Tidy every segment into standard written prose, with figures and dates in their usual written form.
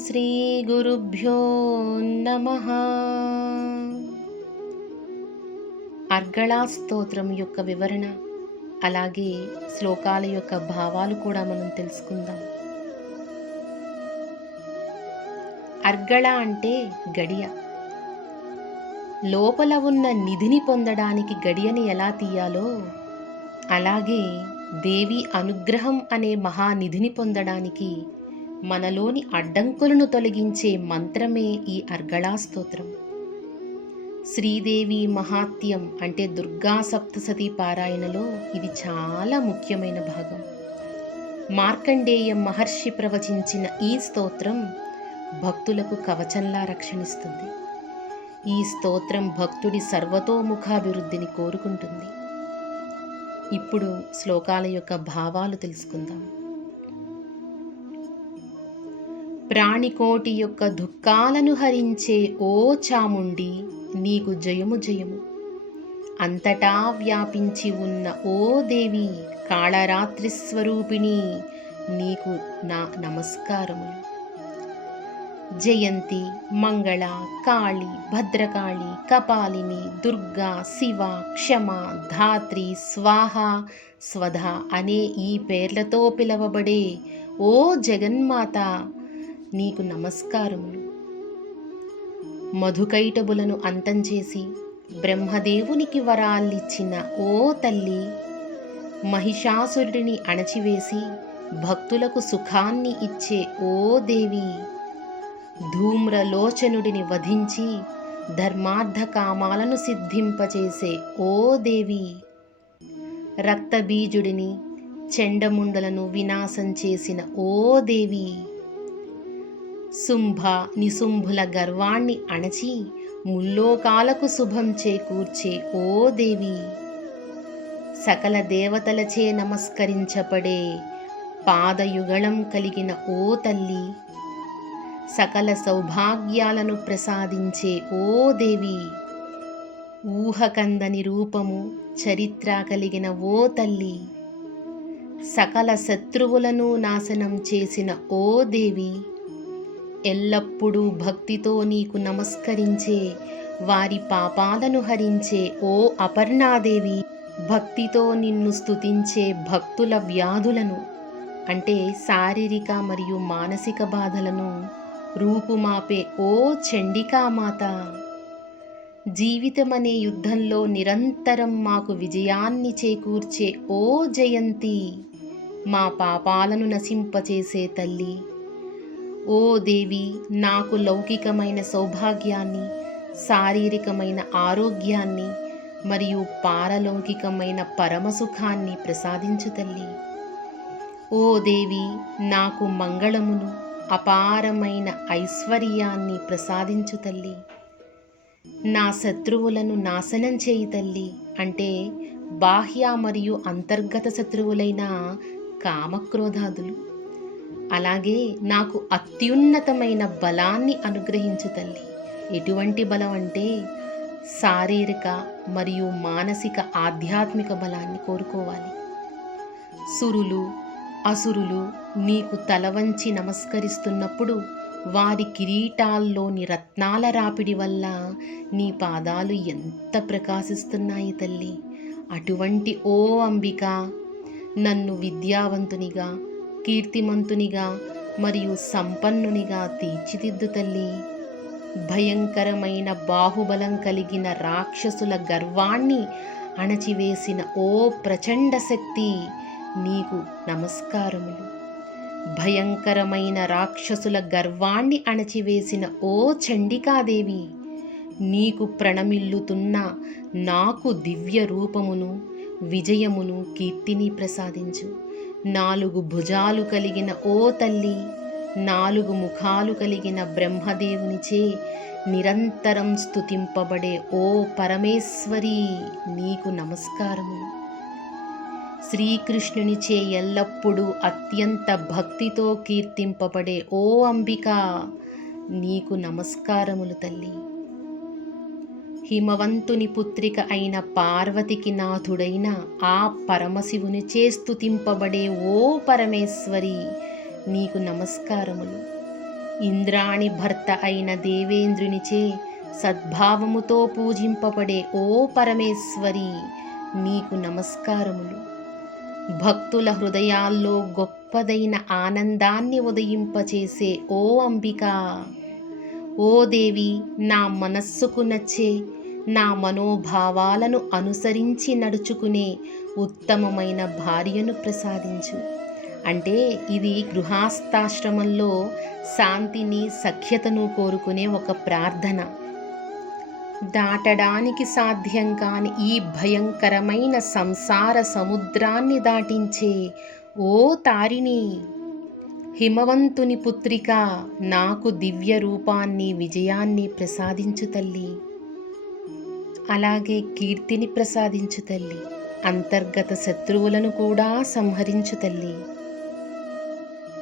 శ్రీ గురుభ్యో నమః. అర్గళా స్తోత్రం యొక్క వివరణ, అలాగే శ్లోకాల యొక్క భావాలు కూడా మనం తెలుసుకుందాం. అర్గళ అంటే గడియ. లోపల ఉన్న నిధిని పొందడానికి గడియని ఎలా తీయాలో, అలాగే దేవి అనుగ్రహం అనే మహానిధిని పొందడానికి మనలోని అడ్డంకులను తొలగించే మంత్రమే ఈ అర్గళా స్తోత్రం. శ్రీదేవి మహాత్యం అంటే దుర్గా సప్తసతి పారాయణలో ఇది చాలా ముఖ్యమైన భాగం. మార్కండేయ మహర్షి ప్రవచించిన ఈ స్తోత్రం భక్తులకు కవచంలా రక్షణిస్తుంది. ఈ స్తోత్రం భక్తుడి సర్వతోముఖాభివృద్ధిని కోరుకుంటుంది. ఇప్పుడు శ్లోకాల యొక్క భావాలు తెలుసుకుందాం. ప్రాణికోటి యొక్క దుఃఖాలను హరించే ఓ చాముండి, నీకు జయము జయము. అంతటా వ్యాపించి ఉన్న ఓ దేవి కాళరాత్రి స్వరూపిణి, నీకు నా నమస్కారములు. జయంతి, మంగళ, కాళి, భద్రకాళి, కపాలిని, దుర్గా, శివ, క్షమ, ధాత్రి, స్వాహ, స్వధ అనే ఈ పేర్లతో పిలవబడే ఓ జగన్మాత, నీకు నమస్కారములు. మధుకైటబులను అంతం చేసి బ్రహ్మదేవునికి వరాలిచ్చిన ఓ తల్లి, మహిషాసురుడిని అణచివేసి భక్తులకు సుఖాన్ని ఇచ్చే ఓ దేవి, ధూమ్రలోచనుడిని వధించి ధర్మార్థ కామాలను సిద్ధింపచేసే ఓ దేవి, రక్తబీజుడిని చెండముండలను వినాశం చేసిన ఓ దేవి, శుంభ నిశుంభుల గర్వాన్ని అణచి ముల్లోకాలకు శుభం చేకూర్చే ఓ దేవి, సకల దేవతలచే నమస్కరించబడే పాదయుగళం కలిగిన ఓ తల్లి, సకల సౌభాగ్యాలను ప్రసాదించే ఓ దేవి, ఊహకందని రూపము చరిత్ర కలిగిన ఓ తల్లి, సకల శత్రువులను నాశనం చేసిన ఓ దేవి, ఎల్లప్పుడూ భక్తితో నీకు నమస్కరించే వారి పాపాలను హరించే ఓ అపర్ణాదేవి, భక్తితో నిన్ను స్తుతించే భక్తుల వ్యాధులను అంటే శారీరక మరియు మానసిక బాధలను రూపుమాపే ఓ చండికామాత, జీవితమనే యుద్ధంలో నిరంతరం మాకు విజయాన్ని చేకూర్చే ఓ జయంతి, మా పాపాలను నశింపచేసే తల్లి, ఓ దేవి, నాకు లౌకికమైన సౌభాగ్యాన్ని, శారీరకమైన ఆరోగ్యాన్ని మరియు పారలౌకికమైన పరమసుఖాన్ని ప్రసాదించు తల్లి. ఓ దేవి, నాకు మంగళమును, అపారమైన ఐశ్వర్యాన్ని ప్రసాదించు తల్లి. నా శత్రువులను నాశనం చేయి తల్లి, అంటే బాహ్య మరియు అంతర్గత శత్రువులైన కామక్రోధాదులు. అలాగే నాకు అత్యున్నతమైన బలాన్ని అనుగ్రహించు తల్లి. ఎటువంటి బలం అంటే శారీరక మరియు మానసిక ఆధ్యాత్మిక బలాన్ని కోరుకోవాలి. సురులు అసురులు నీకు తలవంచి నమస్కరిస్తున్నప్పుడు వారి కిరీటాల్లోని రత్నాల రాపిడి వల్ల నీ పాదాలు ఎంత ప్రకాశిస్తున్నాయి తల్లి. అటువంటి ఓ అంబిక, నన్ను విద్యావంతునిగా, కీర్తిమంతునిగా మరియు సంపన్నునిగా తీర్చిదిద్దు తల్లి. భయంకరమైన బాహుబలం కలిగిన రాక్షసుల గర్వాన్ని అణచివేసిన ఓ ప్రచండ శక్తి, నీకు నమస్కారములు. భయంకరమైన రాక్షసుల గర్వాన్ని అణచివేసిన ఓ చండికాదేవి, నీకు ప్రణమిల్లుతున్న నాకు దివ్య రూపమును, విజయమును, కీర్తిని ప్రసాదించు. 4 భుజాలు కలిగిన ఓ తల్లి, 4 ముఖాలు కలిగిన బ్రహ్మదేవునిచే నిరంతరం స్తుతింపబడే ఓ పరమేశ్వరి, నీకు నమస్కారము. శ్రీకృష్ణునిచే ఎల్లప్పుడూ అత్యంత భక్తితో కీర్తింపబడే ఓ అంబిక, నీకు నమస్కారములు తల్లి. హిమవంతుని పుత్రిక అయిన పార్వతికి నాథుడైన ఆ పరమశివునిచే స్తుతింపబడే ఓ పరమేశ్వరి, నీకు నమస్కారములు. ఇంద్రాణి భర్త అయిన దేవేంద్రునిచే సద్భావముతో పూజింపబడే ఓ పరమేశ్వరి, నీకు నమస్కారములు. భక్తుల హృదయాల్లో గొప్పదైన ఆనందాన్ని ఉదయింపచేసే ఓ అంబిక, ఓ దేవి, నా మనస్సుకు నచ్చే, నా మనోభావాలను అనుసరించి నడుచుకునే ఉత్తమమైన భార్యను ప్రసాదించు. అంటే ఇది గృహస్థాశ్రమంలో శాంతిని, సఖ్యతను కోరుకునే ఒక ప్రార్థన. దాటడానికి సాధ్యం కాని ఈ భయంకరమైన సంసార సముద్రాన్ని దాటించే ఓ తారిణి, హిమవంతుని పుత్రిక, నాకు దివ్య రూపాన్ని, విజయాన్ని ప్రసాదించు తల్లి. అలాగే కీర్తిని ప్రసాదించు తల్లి. అంతర్గత శత్రువులను కూడా సంహరించు తల్లి.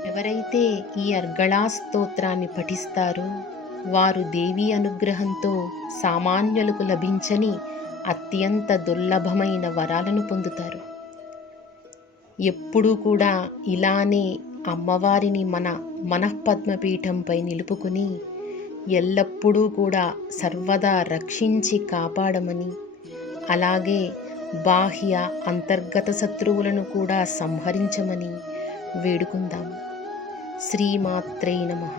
ఎవరైతే ఈ అర్గళా స్తోత్రాన్ని పఠిస్తారో వారు దేవి అనుగ్రహంతో సామాన్యులకు లభించని అత్యంత దుర్లభమైన వరాలను పొందుతారు. ఎప్పుడూ కూడా ఇలానే అమ్మవారిని మన మనఃపద్మపీఠంపై నిలుపుకుని ఎల్లప్పుడూ కూడా సర్వదా రక్షించి కాపాడమని, అలాగే బాహ్య అంతర్గత శత్రువులను కూడా సంహరించమని వేడుకుందాం. శ్రీమాత్రే నమః.